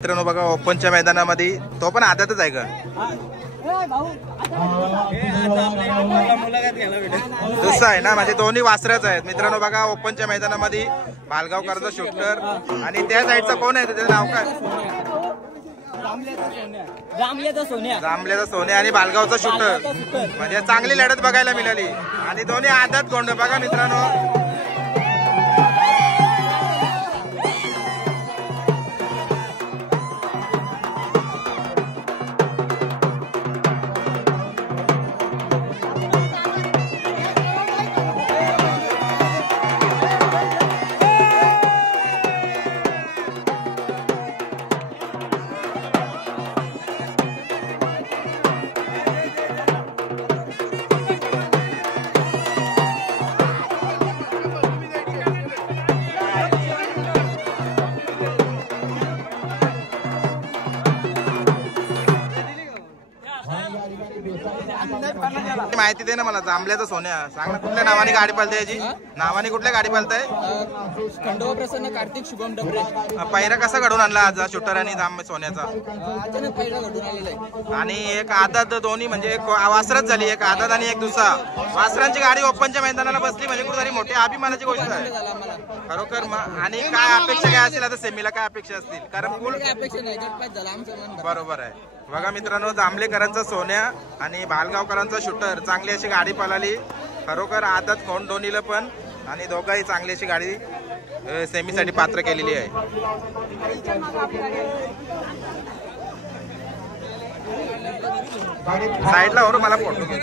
मित्रांनो बघा ओपनच्या मैदानामध्ये तो पण आदातच आहे का दुसरा आहे ना म्हणजे दोन्ही वासरच आहेत मित्रांनो बघा ओपनच्या मैदानामध्ये भालगावकरचा शूटर आणि त्या साईडचा कोण आहे त्याचं नाव काय जांभल्याचा सोन्या आणि भालगावचा शूटर म्हणजे चांगली लढत बघायला मिळाली आणि दोन्ही आदात गोंड बघा मित्रांनो माहिती दे ना मला जांभल्याचा सोन्या सांग ना कुठल्या नावाने गाडी पळते याची नावाने कुठल्या गाडी पळताय खंडोबा प्रसन्न कार्तिक शुभम डबरे पहिरा कसा घडून आणला आज शूटर आणि सोन्याचा अचानक पहिरा घडून आलेला आहे आणि एक आदत दोन्ही म्हणजे एक वासरच झाली एक आदत आणि एक दुसरा वासरांची गाडी ओपनच्या मैदानाला बसली म्हणजे कुठेतरी मोठी अभिमानाची गोष्ट आहे खरोखर आणि काय अपेक्षा काय असेल आता सेमीला काय अपेक्षा असतील कारण अपेक्षा नाही झटपट झाला आमचं बरोबर आहे बघा मित्रांनो जांभलेकरांचा सोन्या आणि भालगावकरांचा शूटर चांगली अशी गाडी पळाली खरोखर आदत कोण दोन्हीला पण आणि दोघाही चांगली अशी गाडी सेमीसाठी पात्र केलेली आहे साईडला हो मला फोटो घ्या